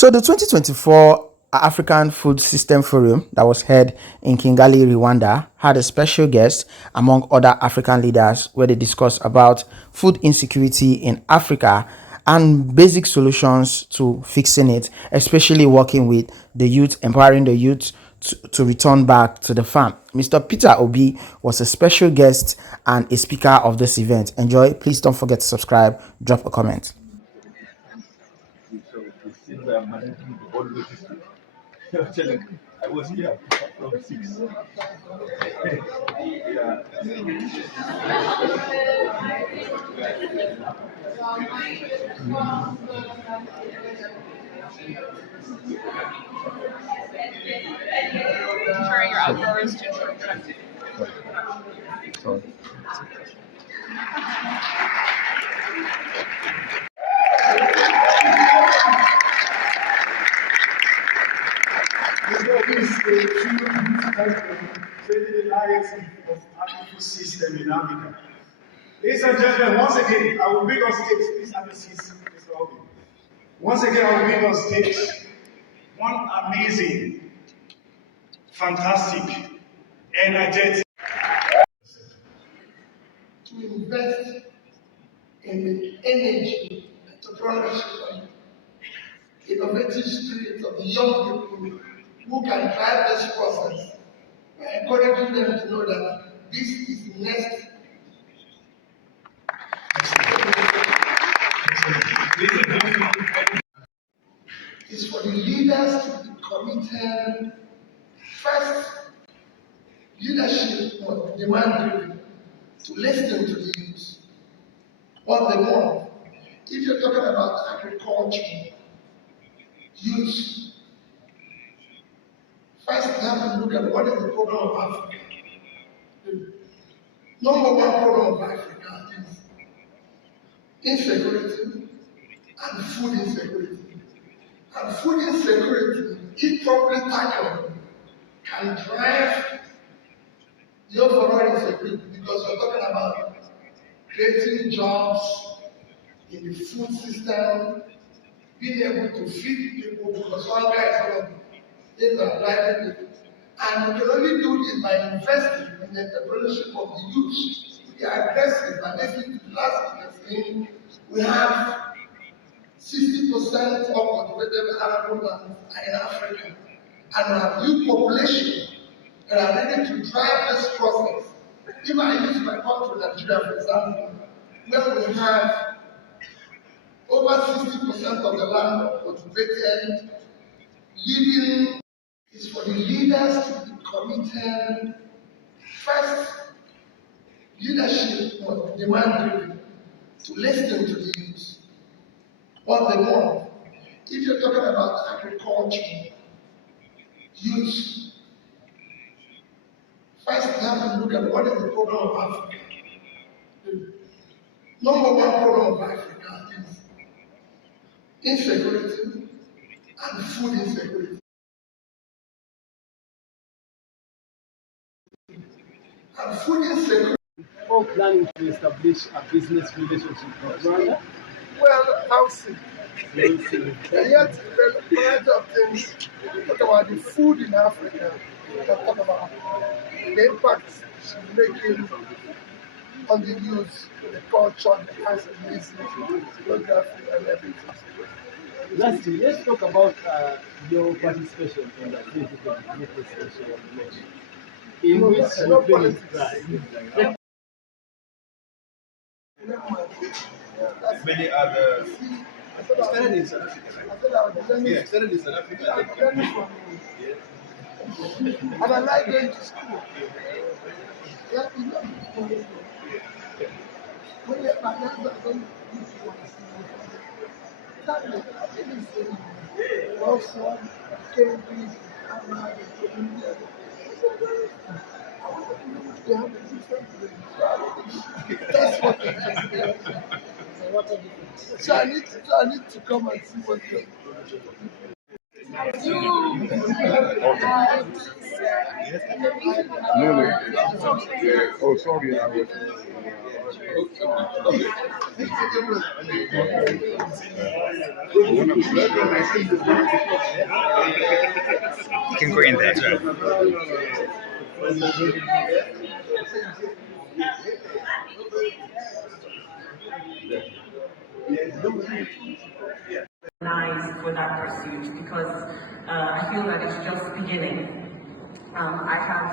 So the 2024 African Food System Forum that was held in Kigali, Rwanda, had a special guest among other African leaders where they discussed about food insecurity in Africa and basic solutions to fixing it, especially working with the youth, empowering the youth to return back to the farm. Mr. Peter Obi was a special guest and a speaker of this event. Enjoy. Please don't forget to subscribe, drop a comment. I was here from 6. Ensuring your outdoors to ensure productivity. Sorry. Of system in Africa. Ladies and gentlemen, once again, I will bring on stage. Please have a seat, Mr. Obi. Once again, I will bring on stage one amazing, fantastic, energetic. To invest in the energy, entrepreneurship, and innovative spirit of the young people who can drive this process by encouraging them to know that this is the next. It's for the leaders to be committed. First, leadership must be demand-driven to listen to the youth, what they want. If you're talking about agriculture, youth, first you have to look at what is the problem of Africa. The number one problem of Africa is insecurity and food insecurity. And food insecurity, if properly tackled, can drive the overall insecurity, because we're talking about creating jobs in the food system, being able to feed people, because hunger is one of the things that are driving people. And we can only do this by investing in the entrepreneurship of the youth. We are aggressive, and listening to the last thing, we have 60% of cultivated arable land in Africa, and we have youth population that are ready to drive this process. If I use my country, Nigeria, for example, where we have over 60% of the land cultivated, living is for the leaders to be committed. First, leadership must be demand-driven to listen to the youth, what they want. If you're talking about agriculture, youth, first you have to look at what is the problem of Africa. The number one problem of Africa is insecurity and food insecurity. And food insecurity. Or planning to establish a business relationship with Rwanda? Well, housing. And yet, the variety of things. We talk about the food in Africa. We can talk about the impact she's making on the youth, the culture, the kinds of business, geography, and everything. Lastly, let's talk about your participation in the 2023 presidential election, in which you finished Many other. Started in South Africa. Yeah, started in South Africa. And I like going to school. When my parents are going to also Cambridge, India. That's what it is. So I need to come and see what you're No. Oh, sorry. I was. You can go in there as well. For that pursuit because I feel that it's just beginning. I have,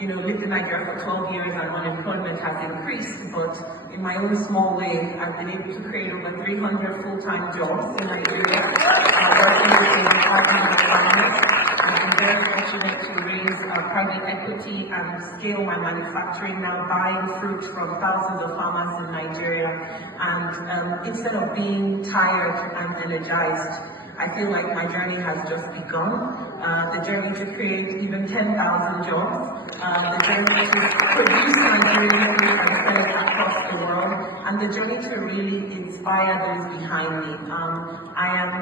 lived in Nigeria for 12 years and unemployment has increased, but in my own small way, I've been able to create over 300 full-time jobs in Nigeria, working with part-time farmers. I've been very fortunate to raise private equity and scale my manufacturing now, buying fruit from thousands of farmers in Nigeria. And instead of being tired and energized, I feel like my journey has just begun. The journey to create even 10,000 jobs, the journey to produce Nigerian food and sell it across the world, and the journey to really inspire those behind me. I am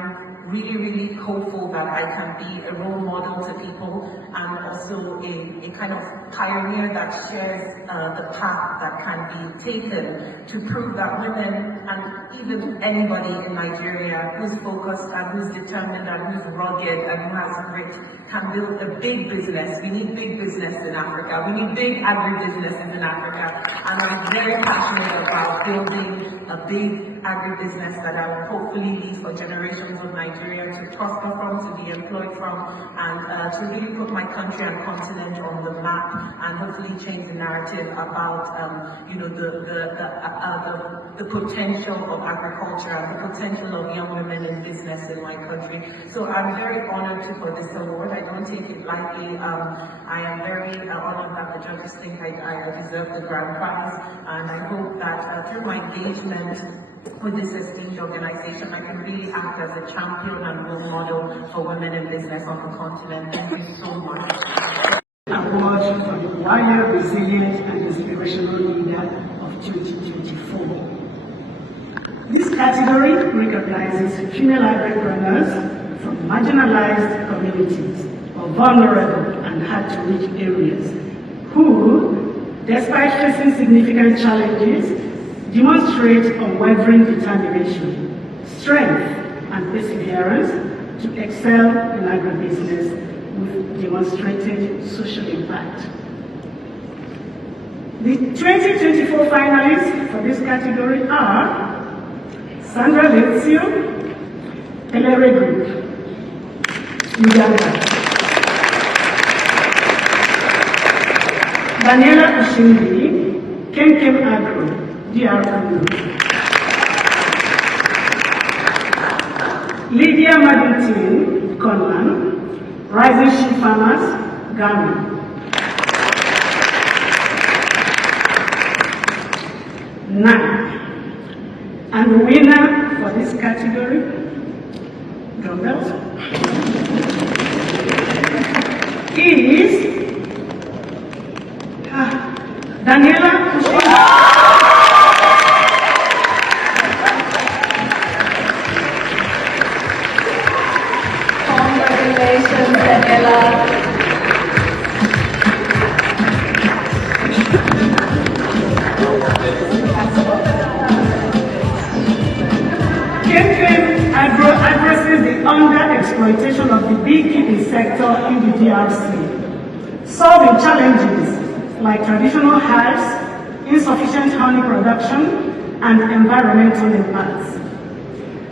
really hopeful that I can be a role model to people and also a kind of pioneer that shares the path that can be taken to prove that women and even anybody in Nigeria who's focused and who's determined and who's rugged and who has grit can build a big business. We need big business in Africa. We need big agribusinesses in Africa. And I'm very passionate about building a big agribusiness that I will hopefully lead for generations of Nigeria to prosper from, to be employed from, and to really put my country and continent on the map and hopefully change the narrative about the potential of agriculture and the potential of young women in business in my country. So I'm very honored for this award. I don't take it lightly. I am very honored that the judges think I deserve the grand prize, and I hope that through my engagement with this esteemed organization, I can really act as a champion and role model for women in business on the continent. Thank you so much. Award for the Warrior, Resilient and Inspirational Leader of 2024. This category recognizes female agripreneurs from marginalized communities or vulnerable and hard-to-reach areas who, despite facing significant challenges, demonstrate unwavering determination, strength, and perseverance to excel in agribusiness with demonstrated social impact. The 2024 finalists for this category are Sandra Lezio, Elere Group, Uganda; Daniela Ushindi, Kenkem Agro, DR Congo; Lydia Maddington, Conman, Rising Sheep Farmers, Ghana; and the winner for this category, drum bells, is Daniela Ushindi. Congratulations, Daniela. Kenkem Agro addresses the under-exploitation of the beekeeping sector in the DRC, solving challenges like traditional hives, insufficient honey production, and environmental impacts.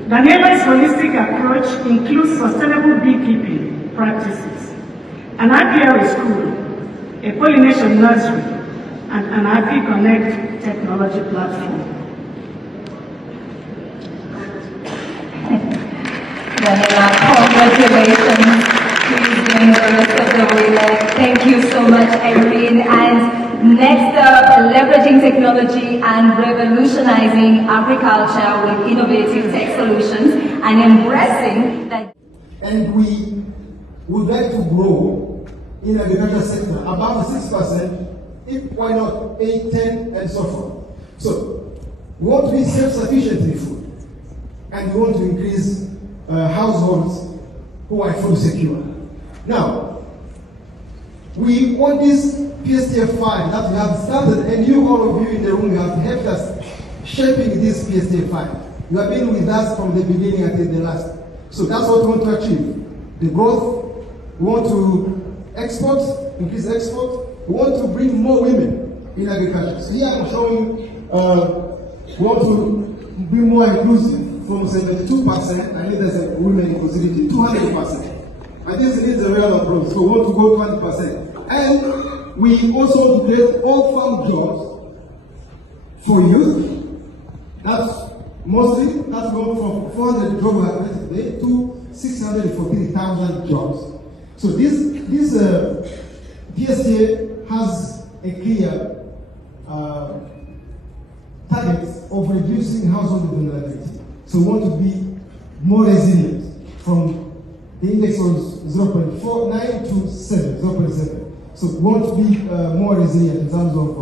Daniela's holistic approach includes sustainable beekeeping practices, an apiary school, a pollination nursery, and an AgriConnect technology platform. Daniela, congratulations. Please join the rest of the winners. Thank you so much, Irene. And next up, leveraging technology and revolutionizing agriculture with innovative tech solutions and embracing that. And we would like to grow in the agriculture sector about 6%, if why not 8, 10, and so forth. So we want to be self-sufficient in food, and we want to increase households who are food secure. Now, we want this PSTF file that we have started, and you, all of you in the room, you have helped us shaping this PSTF file. You have been with us from the beginning until the last. So that's what we want to achieve. The growth, we want to export, increase export. We want to bring more women in agriculture. So here I'm showing, we want to be more inclusive from 72%, I think there's a women inclusivity, 200%. And this is a real approach, so we want to go 20%. And we also want to create all farm jobs for youth. That's mostly, that's going from 400 jobs we have created today to 643,000 jobs. So this PSA has a clear target of reducing household vulnerability. So we want to be more resilient from the index was 0.49 to 0.7. So we want to be more resilient in terms of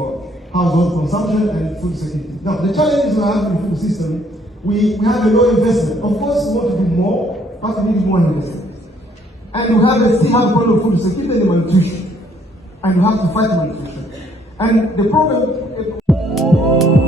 household consumption and food security. Now, the challenges we have in the food system, we have a low investment. Of course, we want to do more, but we need more investment. And we still have a problem of food security and malnutrition. And we have to fight malnutrition. And the problem...